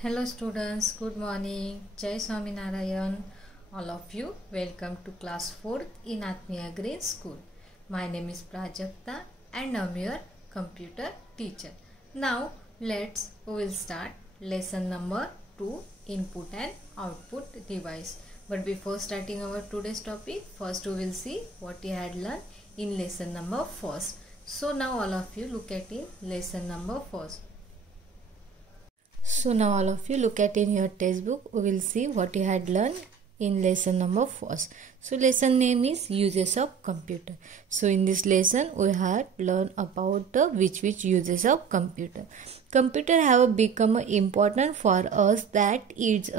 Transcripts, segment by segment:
Hello students, good morning. Jai Swaminarayan. All of you, welcome to class 4th in Atmiya Green School. My name is Prajakta and I'm your computer teacher. Now we will start lesson number 2, input and output device. But before starting our today's topic, first we will see what we had learned in lesson number 1. So now all of you look at in lesson number 1. So now all of you look at in your textbook. We will see what you had learned in lesson number 4. So lesson name is uses of computer. So in this lesson we had learned about the which uses of computer. Computer have become important for us that it's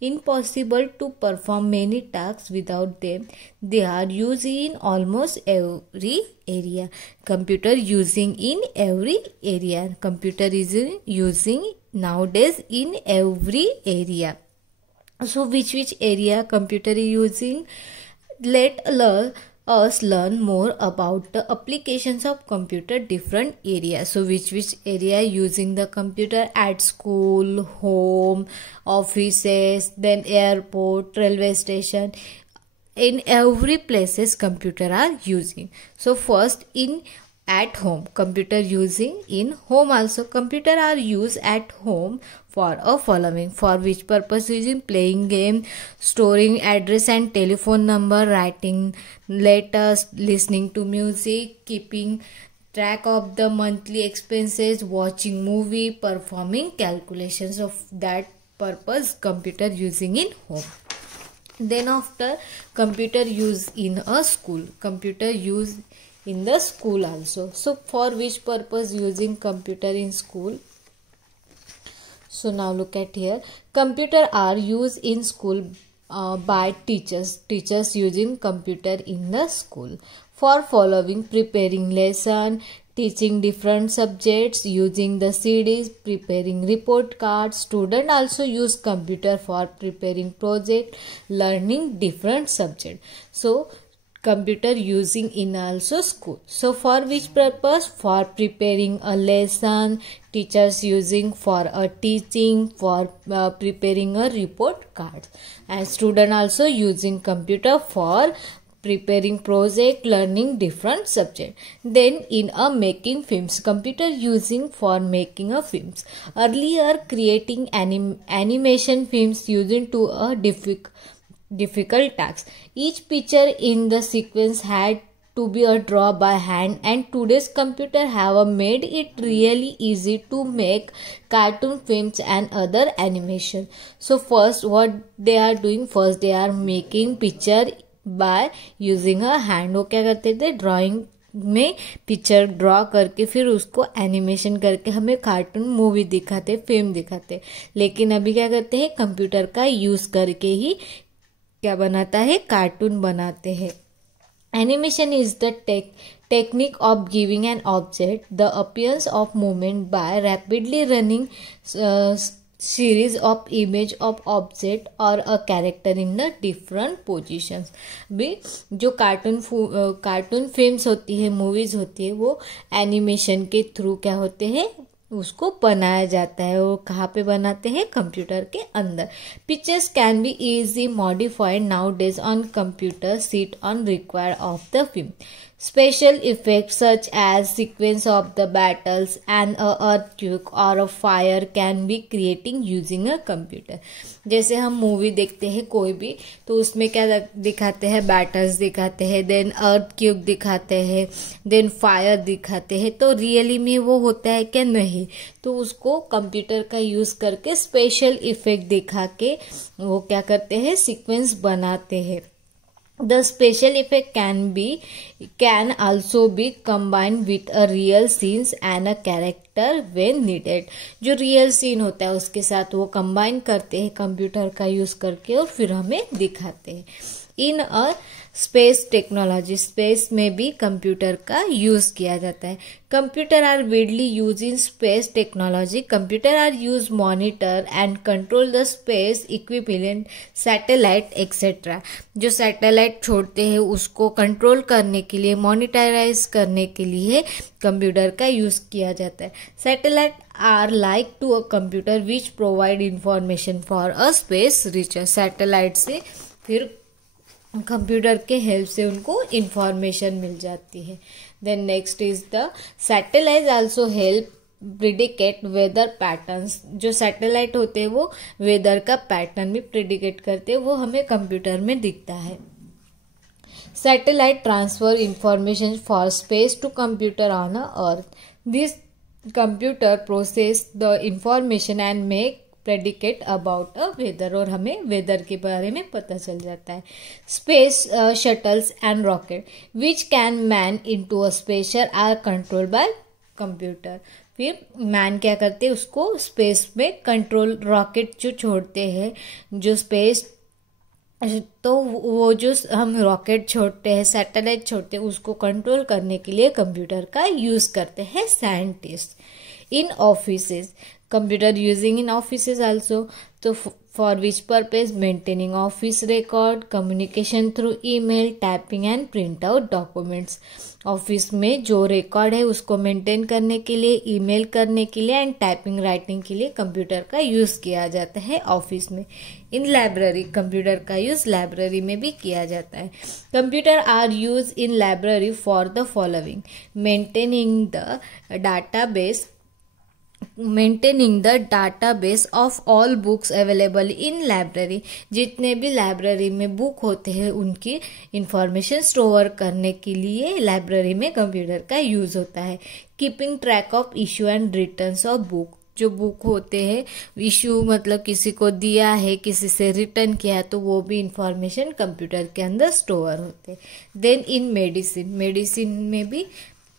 impossible to perform many tasks without them. They are used in almost every area. Computer using in every area. Computer is using nowadays in every area. So which area computer is using? Let us learn more about the applications of computer different areas. So which area using the computer? At school, home, offices, then airport, railway station. In every places computer are using. So first in at home, computer using in home also. Computer are used at home for a following. For which purpose? Using playing game, storing address and telephone number, writing letters, listening to music, keeping track of the monthly expenses, watching movie, performing calculations. Of that purpose computer using in home. Then after computer use in a school, computer use in the school also. So for which purpose using computer in school? So now look at here. Computer are used in school by teachers using computer in the school for following: preparing lesson, teaching different subjects, using the CDs, preparing report cards. Student also use computer for preparing project, learning different subject. So computer using in also school. So for which purpose? For preparing a lesson, teachers using for a teaching, for preparing a report card, and student also using computer for preparing project, learning different subject. Then in a making films, computer using for making a films. Earlier creating animation films using to a difficult task. Each picture in the sequence had to be a draw by hand, and today's computer have made it really easy to make cartoon films and other animation. So first what they are doing? First they are making picture by using a hand. वो क्या करते थे? Drawing में picture draw करके फिर उसको animation करके हमें कार्टून मूवी दिखाते, फिल्म दिखाते. लेकिन अभी क्या करते हैं? कंप्यूटर का यूज करके ही क्या बनाता है? कार्टून बनाते हैं. Animation is the technique of giving an object the appearance of movement by rapidly running series of image of object or a character in the different positions. भी जो कार्टून फिल्म्स होती है, मूवीज होती है, वो animation के through क्या होते हैं? उसको बनाया जाता है. वो कहाँ पे बनाते हैं? कंप्यूटर के अंदर. Pictures can be easy modified now days on computer seat on require of the film. Special effects such as sequence of the battles and a earthquake or a fire can be creating using a computer. जैसे हम movie देखते हैं कोई भी, तो उसमें क्या दिखाते हैं? बैटल्स दिखाते हैं, देन अर्थक्वेक दिखाते हैं, देन फायर दिखाते हैं. तो रियली में वो होता है क्या? नहीं. तो उसको कंप्यूटर का यूज करके स्पेशल इफेक्ट दिखा के वो क्या करते हैं? सीक्वेंस बनाते हैं. The special effect can also be combined with a real scenes and a character when needed. जो रियल सीन होता है उसके साथ वो कंबाइन करते हैं कंप्यूटर का यूज करके और फिर हमें दिखाते हैं. In a space technology, space में भी कंप्यूटर का यूज किया जाता है। Computer are widely use in space technology. Computer are use monitor and control the space equipment, satellite etcetera. जो सैटेलाइट छोड़ते हैं उसको कंट्रोल करने के लिए, मॉनिटराइज करने के लिए कंप्यूटर का यूज किया जाता है। Satellite are like to a computer which provide information for a space research. Satellite से फिर कंप्यूटर के हेल्प से उनको इंफॉर्मेशन मिल जाती है। Then next is the satellite also help predicate weather patterns. जो सैटेलाइट होते हैं वो वेदर का पैटर्न भी प्रिडिकेट करते हैं, वो हमें कंप्यूटर में दिखता है। Satellite transfer information for space to computer on a earth. This computer process the information and make predicate about a weather, और हमें वेदर के बारे में पता चल जाता है। Space shuttles and rocket which can man into a spacer are control by computer. फिर मैन क्या करते हैं, उसको स्पेस में कंट्रोल, रॉकेट जो छोड़ते हैं, जो स्पेस, तो वो जो हम रॉकेट छोड़ते हैं, सैटेलाइट छोड़ते हैं, उसको कंट्रोल करने के लिए कंप्यूटर का यूज करते हैं scientist. In offices, computer using in offices also, so for which purpose? Maintaining office record, communication through email, typing and print out documents। Office में जो रिकॉर्ड है उसको मेंटेन करने के लिए, ईमेल करने के लिए एंड टाइपिंग राइटिंग के लिए कंप्यूटर का यूज किया जाता है ऑफिस में। इन लाइब्रेरी, कंप्यूटर का यूज लाइब्रेरी में भी किया जाता है। Computer are use in library for the following: maintaining the database of all books available in library. जितने भी लाइब्रेरी में बुक होते हैं उनकी इंफॉर्मेशन स्टोर करने के लिए लाइब्रेरी में कंप्यूटर का यूज होता है। Keeping track of issue and returns of book. जो बुक होते हैं, इशू मतलब किसी को दिया है, किसी से रिटर्न किया है, तो वो भी इंफॉर्मेशन कंप्यूटर के अंदर स्टोर होते हैं। देन इन मेडिसिन, मेडिसिन में भी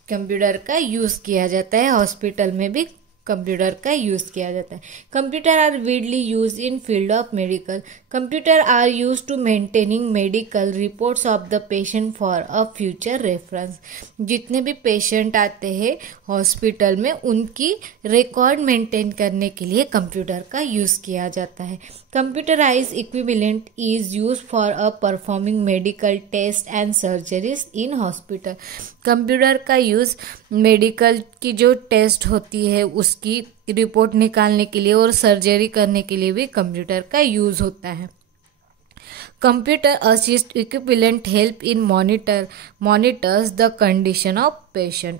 कंप्यूटर का यूज किया जाता है, हॉस्पिटल में भी कंप्यूटर का यूज किया जाता है। Computer are widely use in field of medical. Computer are use to maintaining medical reports of the patient for a future reference. जितने भी पेशेंट आते हैं हॉस्पिटल में उनकी रिकॉर्ड मेंटेन करने के लिए कंप्यूटर का यूज किया जाता है। Computerise equivalent is use for a performing medical test and surgeries in hospital. Computer का यूज मेडिकल की जो टेस्ट होती है उसकी रिपोर्ट निकालने के लिए और सर्जरी करने के लिए भी कंप्यूटर का यूज होता है। Computer assist equivalent help in monitors the condition of patient.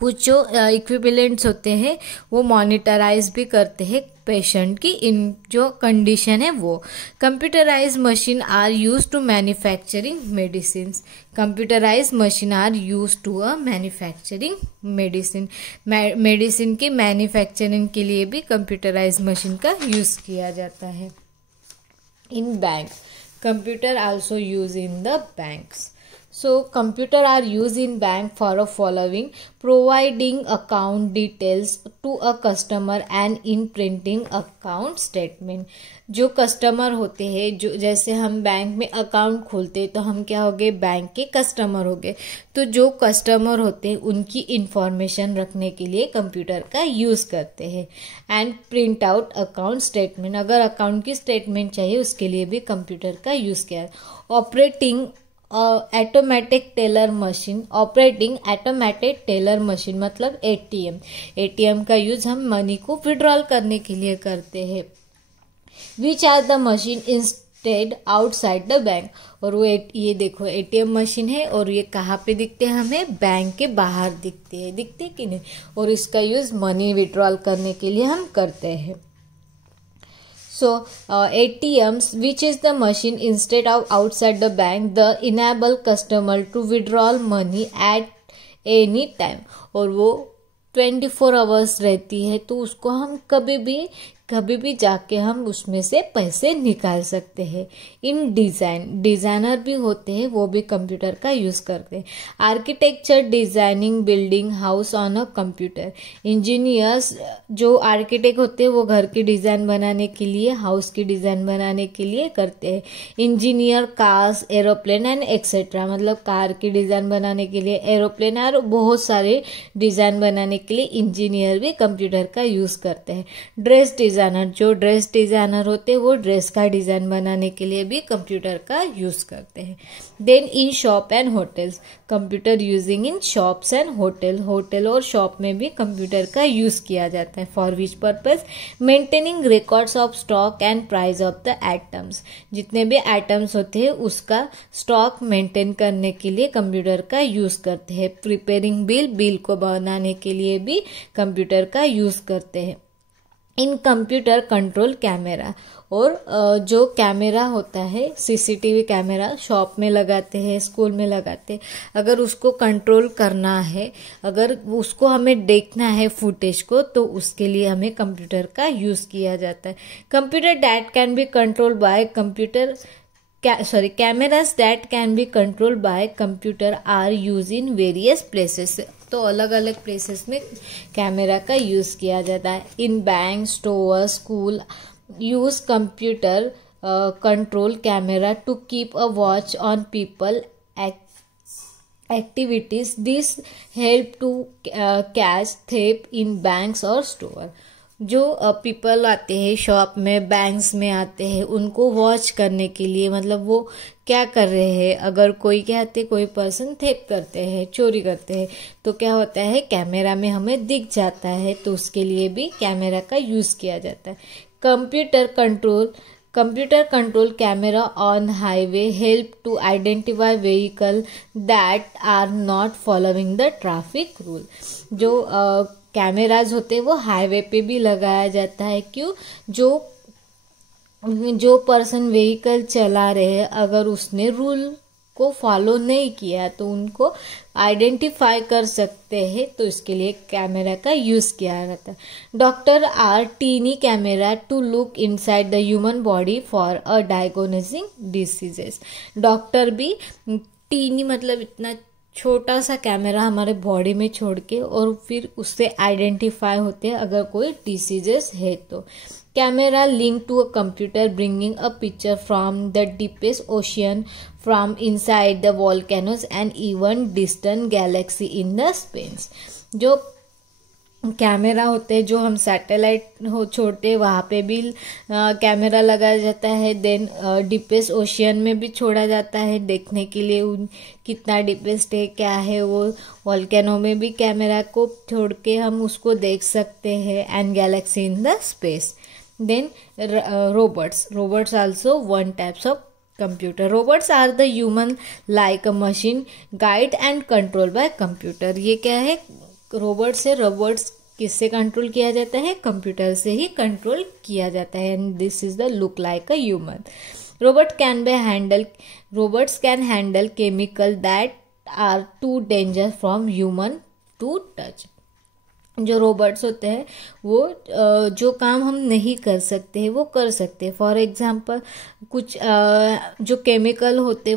कुछ जो इक्विवेलेंट्स होते हैं वो मॉनिटराइज भी करते हैं पेशेंट की इन जो कंडीशन है वो। Computerise machine are use to manufacturing medicine. Computerise machine are use to a manufacturing medicine. Medicine की मैन्युफैक्चरिंग के लिए भी कंप्यूटराइज मशीन का यूज किया जाता है। In bank, computer also use in the banks. So computer are used in bank for a following: providing account details to a customer and in printing account statement। जो customer होते हैं, जो जैसे हम बैंक में अकाउंट खोलते हैं तो हम क्या हो गए, बैंक के कस्टमर हो गए। तो जो कस्टमर होते हैं उनकी इंफॉर्मेशन रखने के लिए कंप्यूटर का यूज करते हैं। And print out account statement, अगर अकाउंट की स्टेटमेंट चाहिए उसके लिए भी कंप्यूटर का यूज किया। Operating automatic teller machine. Operating automated teller machine मतलब एटीएम। एटीएम का यूज हम मनी को विड्रॉल करने के लिए करते हैं। Which are the machine instead outside the bank. और वो ये देखो एटीएम मशीन है और ये कहाँ पे दिखते हैं, हमें बैंक के बाहर दिखते कि नहीं। और इसका यूज मनी विड्रॉल करने के लिए हम करते हैं। So ATMs, which is the machine instead of outside the bank, the enable customer to withdraw money at any time। और वो 24 आवर्स रहती है तो उसको हम कभी भी कभी भी जाके हम उसमें से पैसे निकाल सकते हैं। इन डिज़ाइनर भी होते हैं, वो भी कंप्यूटर का यूज़ करते हैं। Architecture designing building house on a computer. Engineers जो आर्किटेक्ट होते हैं वो घर की डिज़ाइन बनाने के लिए, हाउस की डिज़ाइन बनाने के लिए करते हैं। Engineer cars aeroplane and etcetera, मतलब कार की डिज़ाइन बनाने के लिए, एरोप्लेन और बहुत सारे डिज़ाइन बनाने के लिए इंजीनियर भी कंप्यूटर का यूज़ करते हैं। ड्रेस डिज़ाइनर, जो ड्रेस डिज़ाइनर होते हैं वो ड्रेस का डिज़ाइन बनाने के लिए भी कंप्यूटर का यूज़ करते हैं। Then in shop and hotels, computer using in shops and hotel और शॉप में भी कंप्यूटर का यूज़ किया जाता है। For which purpose? Maintaining records of stock and price of the items, जितने भी आइटम्स होते हैं उसका स्टॉक मेंटेन करने के लिए कंप्यूटर का यूज़ करते हैं। प्रिपेयरिंग बिल को बनाने के लिए भी कंप्यूटर का यूज़ करते हैं। इन कंप्यूटर कंट्रोल कैमरा, और जो कैमरा होता है सीसीटीवी कैमरा शॉप में लगाते हैं, स्कूल में लगाते हैं, अगर उसको कंट्रोल करना है, अगर उसको हमें देखना है फुटेज को, तो उसके लिए हमें कंप्यूटर का यूज़ किया जाता है। Computer that can be control by computer cameras that can be control by computer are use in various places. तो अलग अलग प्लेसेस में कैमरा का यूज़ किया जाता है। In bank, store, school use computer control camera to keep a watch on people activities. This help to catch thief in banks और store. जो पीपल आते हैं शॉप में, बैंक्स में आते हैं, उनको वॉच करने के लिए, मतलब वो क्या कर रहे हैं। अगर कोई क्या आते, कोई पर्सन थेप करते हैं, चोरी करते हैं, तो क्या होता है कैमरा में हमें दिख जाता है, तो उसके लिए भी कैमरा का यूज़ किया जाता है। Computer control camera on highway help to identify vehicle that are not following the traffic rule. जो कैमराज होते हैं वो हाईवे पे भी लगाया जाता है। क्यों? जो पर्सन व्हीकल चला रहे हैं, अगर उसने रूल को फॉलो नहीं किया तो उनको आइडेंटिफाई कर सकते हैं, तो इसके लिए कैमरा का यूज़ किया जाता है। Doctor are tiny camera to look inside the human body for a diagnosing diseases. Doctor भी टीनी मतलब इतना छोटा सा कैमरा हमारे बॉडी में छोड़ के, और फिर उससे आइडेंटिफाई होते हैं अगर कोई डिसीजेस है तो। Camera link to a computer bringing a picture from the deepest ocean, from inside the volcanoes and even distant galaxy in the space. जो कैमरा होते हैं, जो हम सैटेलाइट हो छोड़ते हैं, वहाँ पे भी कैमरा लगाया जाता है। देन डीपेस्ट ओशियन में भी छोड़ा जाता है देखने के लिए कितना डीपेस्ट है, क्या है वो। वॉल्केनो में भी कैमरा को छोड़ के हम उसको देख सकते हैं। And galaxy in the space. Then robots also one types of computer. Robots are the human like a machine guide and controlled by computer. ये क्या है? रोबोट्स है। रोबोट्स किससे कंट्रोल किया जाता है? कंप्यूटर से ही कंट्रोल किया जाता है। And this is the look like a human. Robots can handle chemical that are too danger from human to touch. जो रोबोट्स होते हैं वो जो काम हम नहीं कर सकते हैं वो कर सकते हैं। फॉर एग्जांपल कुछ जो केमिकल होते हैं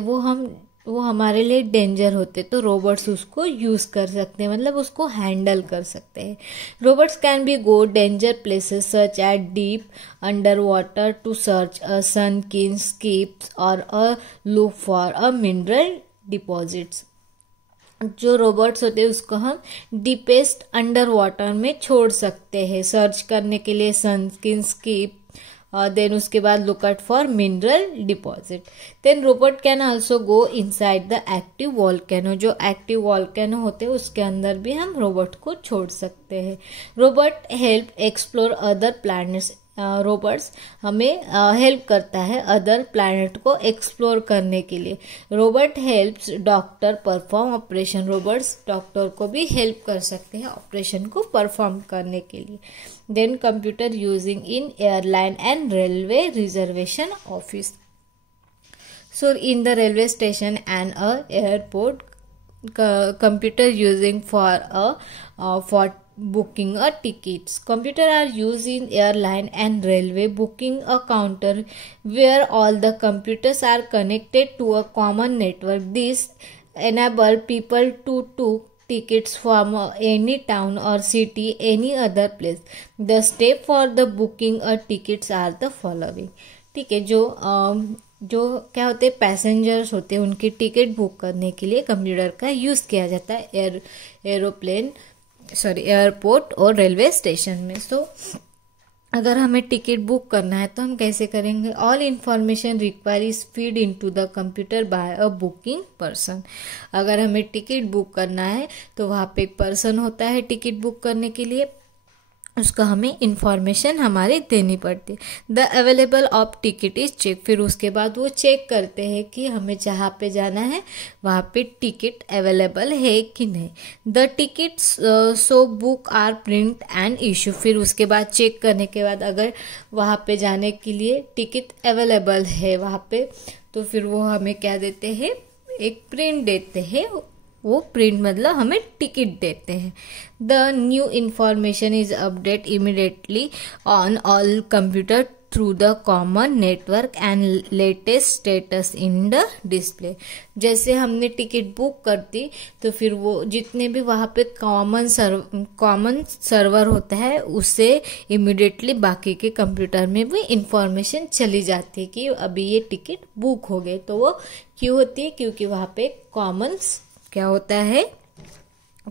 वो हमारे लिए डेंजर होते, तो रोबोट्स उसको यूज़ कर सकते हैं, मतलब उसको हैंडल कर सकते हैं। Robots can be go danger places such at deep under water to search a sunken ships और a look for a mineral deposits. जो रोबोट्स होते हैं उसको हम डीपेस्ट अंडर वाटर में छोड़ सकते हैं सर्च करने के लिए सन किन स्कीप, देन उसके बाद look out for mineral deposit. Then robot can also go inside the active volcano. जो एक्टिव वॉल्केनो होते हैं उसके अंदर भी हम रोबोट को छोड़ सकते हैं। Robot help explore other planets. Robots हमें हेल्प करता है अदर प्लैनेट को एक्सप्लोर करने के लिए। Robot helps doctor perform operation. Robots doctor को भी हेल्प कर सकते हैं ऑपरेशन को परफॉर्म करने के लिए। Then computer using in airline and railway reservation office. So in the railway station and a airport, computer using for booking a tickets. Computer are used in airline and railway booking a counter where all the computers are connected to a common network. This enable people to took tickets from any town or city, any other place. The step for the booking a tickets are the following. ठीक है, जो क्या होते हैं passengers होते हैं उनकी ticket book करने के लिए कंप्यूटर का यूज़ किया जाता है एयरपोर्ट और रेलवे स्टेशन में. सो अगर हमें टिकट बुक करना है तो हम कैसे करेंगे. All information require is feed into the computer by a booking person. अगर हमें टिकट बुक करना है तो वहाँ पे एक पर्सन होता है टिकट बुक करने के लिए, उसका हमें इंफॉर्मेशन हमारी देनी पड़ती है. The available of ticket is check. फिर उसके बाद वो चेक करते हैं कि हमें जहाँ पे जाना है वहाँ पे टिकट अवेलेबल है कि नहीं. The tickets so book are print and issue. फिर उसके बाद चेक करने के बाद अगर वहाँ पे जाने के लिए टिकट अवेलेबल है वहाँ पे, तो फिर वो हमें क्या देते हैं, एक प्रिंट देते हैं. वो प्रिंट मतलब हमें टिकट देते हैं. The new information is update immediately on all computer through the common network and latest status in the display. जैसे हमने टिकट बुक कर दी तो फिर वो जितने भी वहाँ पे कॉमन सर्वर होता है उससे इमिडिएटली बाकी के कंप्यूटर में भी इंफॉर्मेशन चली जाती है कि अभी ये टिकट बुक हो गए. तो वो क्यों होती है, क्योंकि वहाँ पे क्या होता है,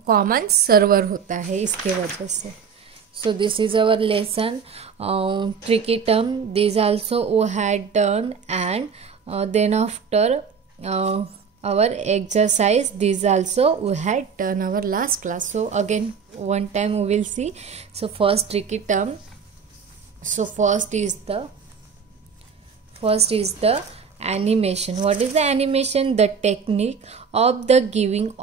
कॉमन सर्वर होता है, इसके वजह से. So this is our lesson. Tricky term this also वो had done and then after our exercise this also we had done our last class. So again one time we will see. So first tricky term. So first is the animation. What is the animation? The technique of the giving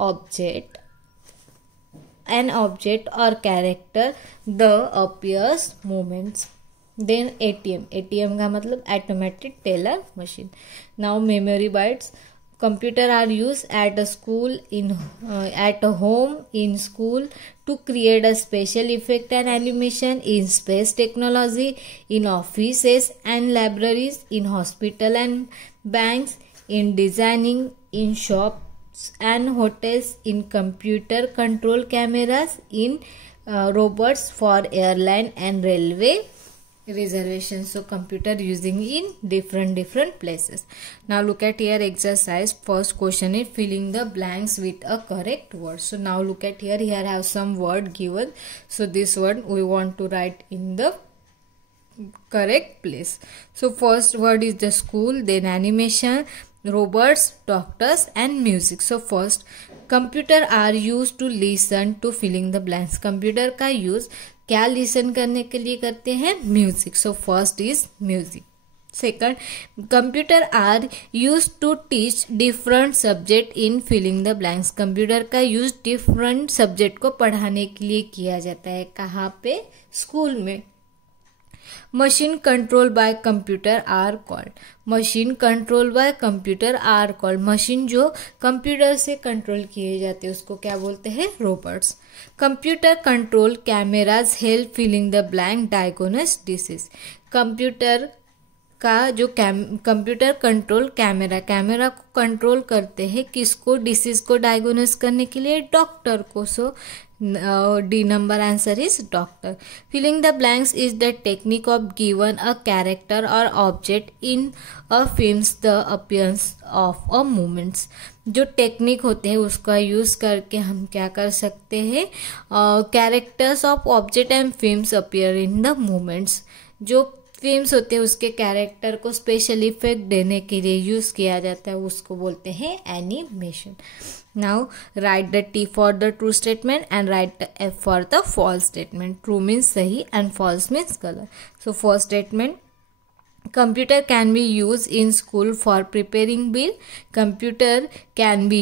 an object or character the appears movements. Then ATM का मतलब automatic teller machine. Now memory bytes. Computer are used at a school, at a home, in school to create a special effect and animation, in space technology, in offices and libraries, in hospital and banks, in designing, in shops and hotels, in computer control cameras, in robots for airline and railway reservation. So computer using in different places. Now look at here exercise. First question is filling the blanks with a correct word. So now look at here I have some word given. So this word we want to write in the correct place. So first word is the school, then animation, robots, doctors and music. So first computer are used to listen to filling the blanks. Computer का use क्या listen करने के लिए करते हैं, music. So first is music. Second computer are use to teach different subject in filling the blanks. Computer का use different subject को पढ़ाने के लिए किया जाता है. कहाँ पे, स्कूल में. Machine control by computer are called. Machine control by computer are called. Machine जो कंप्यूटर से कंट्रोल किए जाते हैं उसको क्या बोलते हैं, robots. Computer control cameras help filling the blank diagnosis disease. Computer का जो कंप्यूटर कंट्रोल कैमरा को कंट्रोल करते हैं किसको, डिसीज को डायग्नोस करने के लिए, डॉक्टर को. सो D number answer is doctor. Filling the blanks is the technique of given a character or object in a films the appearance of a movements. जो टेक्निक होते हैं उसका यूज करके हम क्या कर सकते हैं, characters of object and films appear in the movements. जो फिल्म्स होते हैं उसके कैरेक्टर को स्पेशल इफेक्ट देने के लिए यूज किया जाता है उसको बोलते हैं animation. Now write the T for the true statement and write the F for the false statement. True means सही and false means गलत. So first statement, computer can be used in school for preparing bill. Computer can be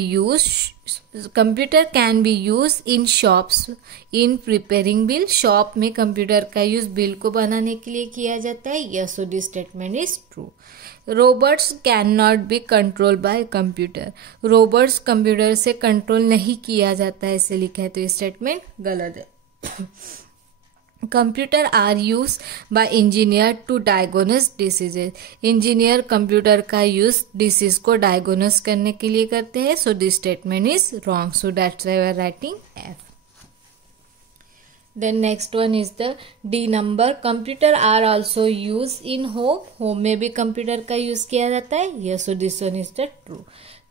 used in shops in preparing bill. Shop में computer का use bill को बनाने के लिए किया जाता है. Yes, so this statement is true. Robots can not be control by computer. Robots computer से कंट्रोल नहीं किया जाता है ऐसे लिखा है तो ये स्टेटमेंट गलत है. Computer are use by engineer to diagnose diseases. Engineer computer का यूज डिसीज को डायग्नोस करने के लिए करते हैं। So this statement is wrong, so that's why we are writing F. Then next one is the D number. Computer are also use in home. Home में भी computer का यूज किया जाता है। Yes, so this one is the true.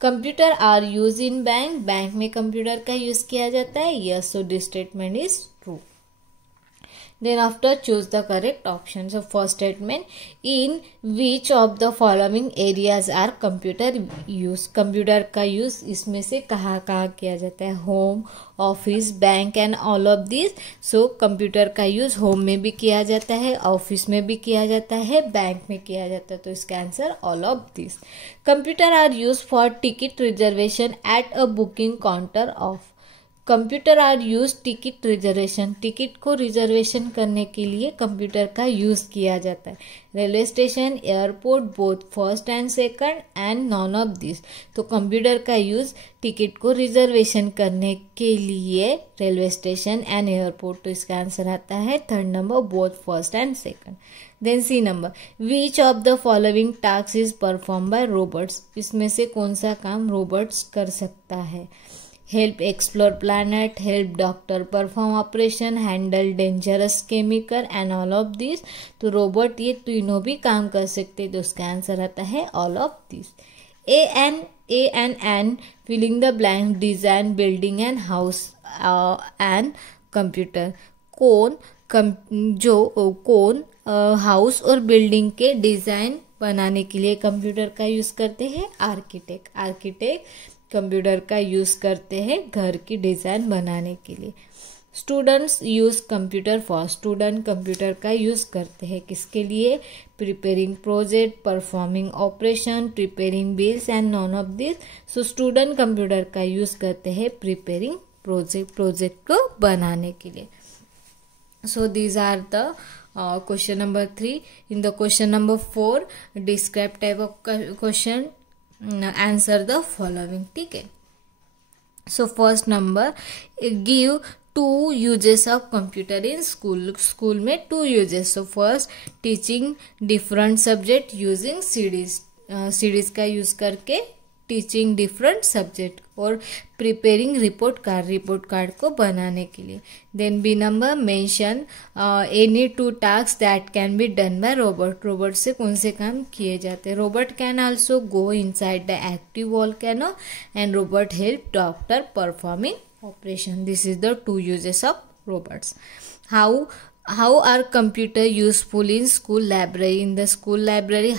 Computer are use in bank. Bank में computer का use किया जाता है। Yes, so this statement is true. Then after choose the correct option. So first statement, in which of the following areas are computer use? Computer का use इसमें से कहाँ कहाँ किया जाता है? Home, office, bank and all of this. So computer का use home में भी किया जाता है, ऑफिस में भी किया जाता है, बैंक में किया जाता है. तो इसका answer all of this. Computer are use for ticket reservation at a booking counter of. Computer are use ticket reservation. Ticket को रिजर्वेशन करने के लिए कंप्यूटर का यूज किया जाता है. Railway station, airport, both first and second and none of this. तो computer का यूज टिकट को रिजर्वेशन करने के लिए रेलवे स्टेशन एंड एयरपोर्ट. तो इसका आंसर आता है third number, both first and second. Then C number, which of the following task is perform by robots. इसमें से कौन सा काम रोबोट्स कर सकता है? Help explore planet, help doctor perform operation, handle dangerous chemical and all of this. तो robot ये तीनों भी काम कर सकते हैं. तो उसका आंसर आता है all of this. An filling the blank, design building and house and computer. कौन हाउस और बिल्डिंग के डिजाइन बनाने के लिए कंप्यूटर का यूज करते हैं? आर्किटेक्ट कंप्यूटर का यूज करते हैं घर की डिजाइन बनाने के लिए. Students use computer for. Student computer का यूज करते हैं किसके लिए? Preparing project, performing operation, preparing bills and none of this. So student computer का यूज करते हैं प्रिपेयरिंग प्रोजेक्ट को बनाने के लिए. So these are the question number 3. In the question number 4, describe type of question. Answer the following. ठीक है. So first number, give 2 uses of computer in school. School में 2 uses. So first, teaching different subject using CDs. CDs का use करके teaching different subject और preparing report card को बनाने के लिए. Then B number, mention any 2 task that can be done by robot. Robot से कौन से काम किए जाते हैं? Robot can also go inside the active volcano and robot help doctor performing operation. This is the 2 uses of robots. How are computer useful in school library? In the school library,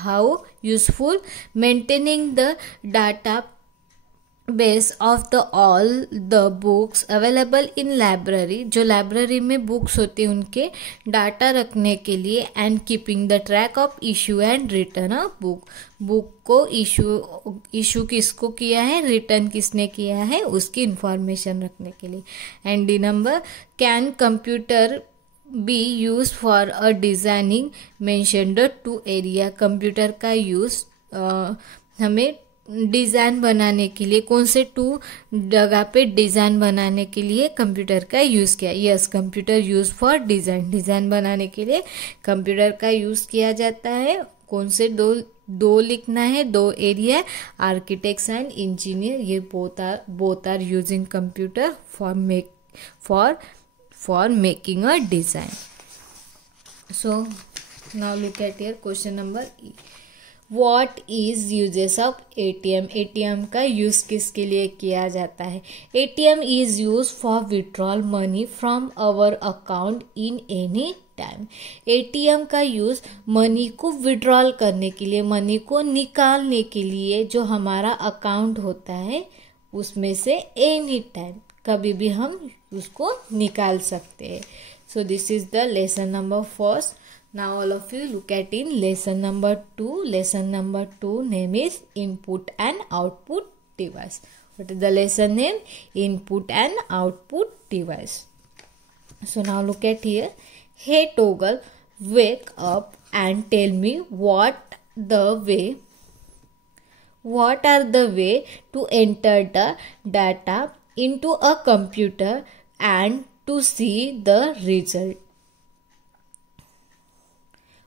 how useful? Maintaining the database of all the books available in library. जो library में books होते हैं उनके data रखने के लिए. And keeping the track of issue and return a book. Book को issue किसको किया है, रिटर्न किसने किया है, उसकी इंफॉर्मेशन रखने के लिए. And D number, can computer B use for a designing. Mention the 2 area. Computer का यूज हमें डिजाइन बनाने के लिए कौन से 2 जगह पे डिजाइन बनाने के लिए कंप्यूटर का यूज किया? Yes, computer use for design बनाने के लिए कंप्यूटर का यूज किया जाता है. कौन से दो लिखना है? 2 एरिया, आर्किटेक्ट्स एंड इंजीनियर. ये both are using computer for making a design. So now look at here question number E. What is uses of ATM? ATM का यूज किसके लिए किया जाता है? ATM is used for withdrawal money from our account in any time. ATM का use money को withdrawal करने के लिए, मनी को निकालने के लिए जो हमारा अकाउंट होता है उसमें से एनी टाइम, कभी भी हम उसको निकाल सकते हैं. So this is the lesson number 1. Now all of you look at in lesson number 2. Lesson number 2 name is input and output device. What is the lesson name? Input and output device. So now look at here. Hey toggle, wake up and tell me what are the way to enter the data into a computer and to see the result.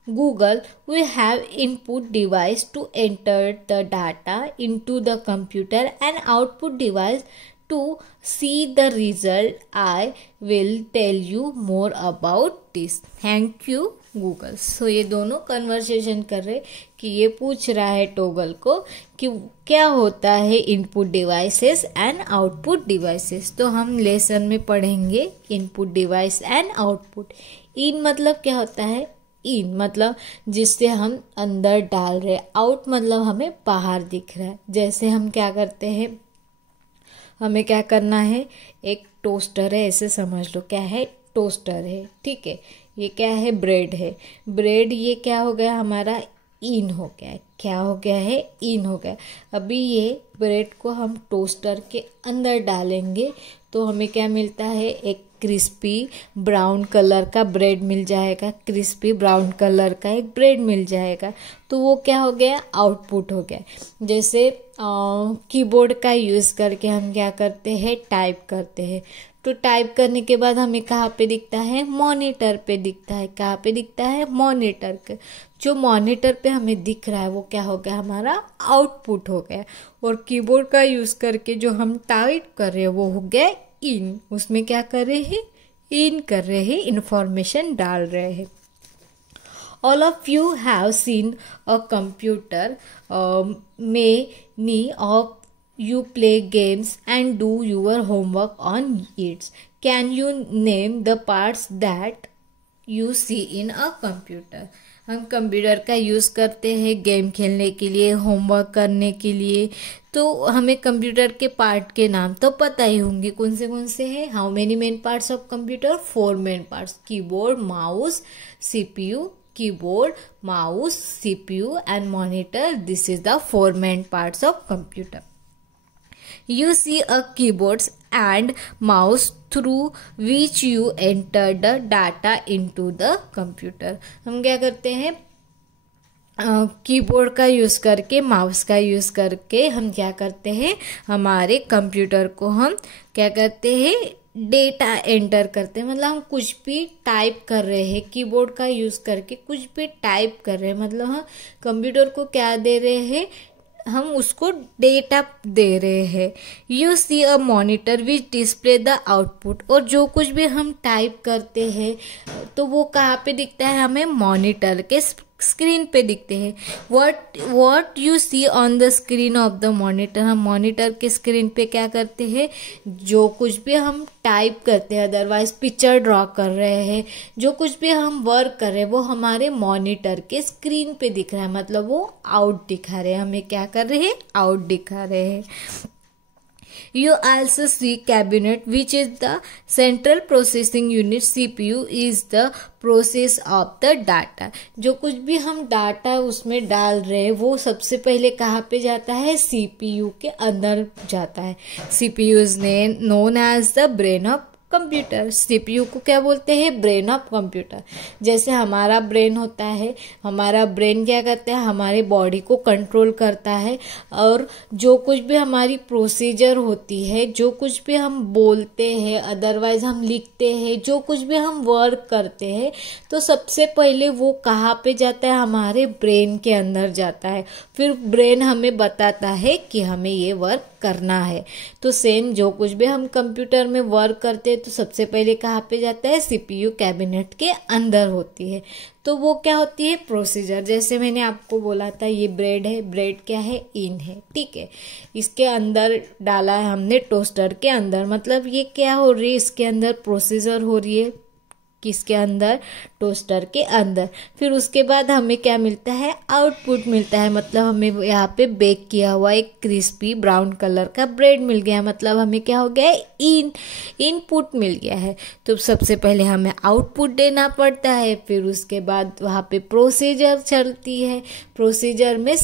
Google will have input device to enter the data into the computer and output device to see the result. I will tell you more about this. Thank you Google. So ये दोनों conversation कर रहे कि ये पूछ रहा है toggle को कि क्या होता है input devices and output devices. तो हम लेसन में पढ़ेंगे इनपुट डिवाइस एंड आउटपुट. इन मतलब क्या होता है? इन मतलब जिससे हम अंदर डाल रहे. आउट मतलब हमें बाहर दिख रहा है. जैसे हम क्या करते हैं, हमें क्या करना है, एक टोस्टर है ऐसे समझ लो. क्या है? टोस्टर है. ठीक है. ये क्या है? ब्रेड है. ब्रेड ये क्या हो गया हमारा? इन हो गया है. क्या हो गया है? इन हो गया. अभी ये ब्रेड को हम टोस्टर के अंदर डालेंगे तो हमें क्या मिलता है? एक क्रिस्पी ब्राउन कलर का ब्रेड मिल जाएगा. क्रिस्पी ब्राउन कलर का एक ब्रेड मिल जाएगा. तो वो क्या हो गया? आउटपुट हो गया. जैसे कीबोर्ड का यूज़ करके हम क्या करते हैं? टाइप करते हैं. तो टाइप करने के बाद हमें कहाँ पे दिखता है? मॉनिटर पे दिखता है. कहाँ पे दिखता है? मॉनिटर पे. जो मॉनिटर पे हमें दिख रहा है वो क्या हो गया? हमारा आउटपुट हो गया. और कीबोर्ड का यूज़ करके जो हम टाइप कर रहे हैं वो हो गया इन. उसमें क्या कर रहे हैं? इन कर रहे हैं, इंफॉर्मेशन डाल रहे हैं. All of you have seen a computer. Many of you play games and do your homework on it. Can you name the parts that you see in a computer? हम कंप्यूटर का use करते हैं game खेलने के लिए, homework करने के लिए. तो हमें कंप्यूटर के पार्ट के नाम तो पता ही होंगे. कौन से हैं? How many main parts of computer? 4 main parts. Keyboard, mouse, CPU. Keyboard, mouse, CPU and monitor. This is the 4 main parts of computer. You see a keyboards and mouse through which you enter the data into the computer. हम क्या करते हैं? Keyboard का use करके, mouse का use करके हम क्या करते हैं? हमारे कंप्यूटर को हम क्या करते हैं? डेटा एंटर करते हैं. मतलब हम कुछ भी टाइप कर रहे हैं, कीबोर्ड का यूज़ करके कुछ भी टाइप कर रहे हैं. मतलब हम कंप्यूटर को क्या दे रहे हैं? हम उसको डेटा दे रहे हैं. You see a monitor which display the output. और जो कुछ भी हम टाइप करते हैं तो वो कहाँ पे दिखता है? हमें मॉनिटर के स्क्रीन पे दिखते हैं. What you see on the screen of the monitor. हम मॉनिटर के स्क्रीन पे क्या करते हैं? जो कुछ भी हम टाइप करते हैं, अदरवाइज पिक्चर ड्रॉ कर रहे हैं, जो कुछ भी हम वर्क कर रहे हैं वो हमारे मॉनिटर के स्क्रीन पे दिख रहा है. मतलब वो आउट दिखा रहे हैं. हमें क्या कर रहे हैं? आउट दिखा रहे हैं. You also see cabinet, which is the central processing unit. CPU is the process of the data. जो कुछ भी हम डाटा उसमें डाल रहे हैं वो सबसे पहले कहाँ पे जाता है? CPU के अंदर जाता है. CPU is known as the brain of computer. CPU को क्या बोलते हैं? Brain of computer. जैसे हमारा ब्रेन होता है, हमारा ब्रेन क्या करता है? हमारे बॉडी को कंट्रोल करता है. और जो कुछ भी हमारी प्रोसीजर होती है, जो कुछ भी हम बोलते हैं, अदरवाइज हम लिखते हैं, जो कुछ भी हम वर्क करते हैं, तो सबसे पहले वो कहाँ पे जाता है? हमारे ब्रेन के अंदर जाता है. फिर ब्रेन हमें बताता है कि हमें ये वर्क करना है. तो सेम जो कुछ भी हम कंप्यूटर में वर्क करते हैं तो सबसे पहले कहाँ पे जाता है? सीपीयू कैबिनेट के अंदर होती है. तो वो क्या होती है? प्रोसीजर. जैसे मैंने आपको बोला था ये ब्रेड है. ब्रेड क्या है? इन है. ठीक है. इसके अंदर डाला है हमने टोस्टर के अंदर. मतलब ये क्या हो रही है? इसके अंदर प्रोसीजर हो रही है. किसके अंदर? टोस्टर के अंदर. फिर उसके बाद हमें क्या मिलता है? आउटपुट मिलता है. मतलब हमें यहाँ पे बेक किया हुआ एक क्रिस्पी ब्राउन कलर का ब्रेड मिल गया. मतलब हमें क्या हो गया? इनपुट मिल गया है. तो सबसे पहले हमें आउटपुट देना पड़ता है. फिर उसके बाद वहाँ पे प्रोसीजर चलती है. प्रोसीजर में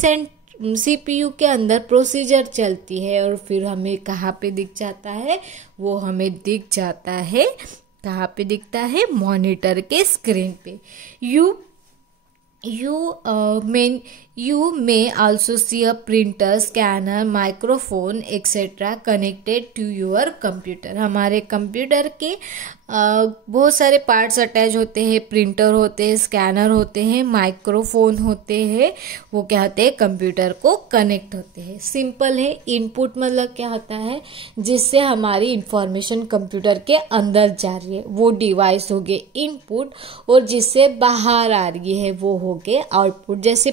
सीपीयू के अंदर प्रोसीजर चलती है. और फिर हमें कहाँ पे दिख जाता है? वो हमें दिख जाता है. कहाँ पे दिखता है? मॉनिटर के स्क्रीन पे. you may also see a printer, scanner, microphone etc. connected to your computer. हमारे कंप्यूटर के बहुत सारे पार्ट्स अटैच होते हैं, प्रिंटर होते हैं, स्कैनर होते हैं, माइक्रोफोन होते हैं, वो क्या होते हैं, कंप्यूटर को कनेक्ट होते हैं. सिंपल है. इनपुट मतलब क्या होता है, जिससे हमारी इंफॉर्मेशन कंप्यूटर के अंदर जा रही है, वो डिवाइस हो गए इनपुट, और जिससे बाहर आ रही है वो हो गए आउटपुट. जैसे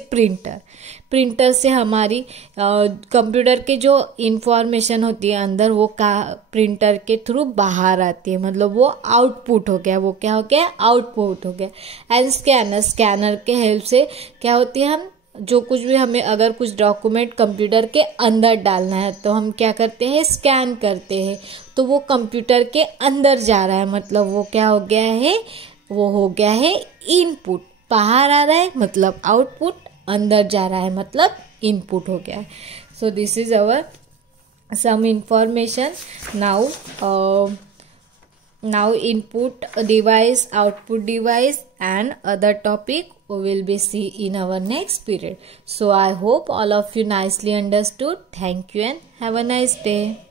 प्रिंटर से हमारी कंप्यूटर के जो इंफॉर्मेशन होती है अंदर, वो प्रिंटर के थ्रू बाहर आती है, मतलब वो आउटपुट हो गया. वो क्या हो गया, आउटपुट हो गया. एंड स्कैनर के हेल्प से क्या होती है, हम जो कुछ भी हमें अगर कुछ डॉक्यूमेंट कंप्यूटर के अंदर डालना है तो हम क्या करते हैं, स्कैन करते हैं, तो वो कंप्यूटर के अंदर जा रहा है, मतलब वो क्या हो गया है, वो हो गया है इनपुट. बाहर आ रहा है मतलब आउटपुट, अंदर जा रहा है मतलब इनपुट हो गया है. So this is our some information. now input device, output device and other topic we will be see in our next period. So I hope all of you nicely understood. Thank you and have a nice day.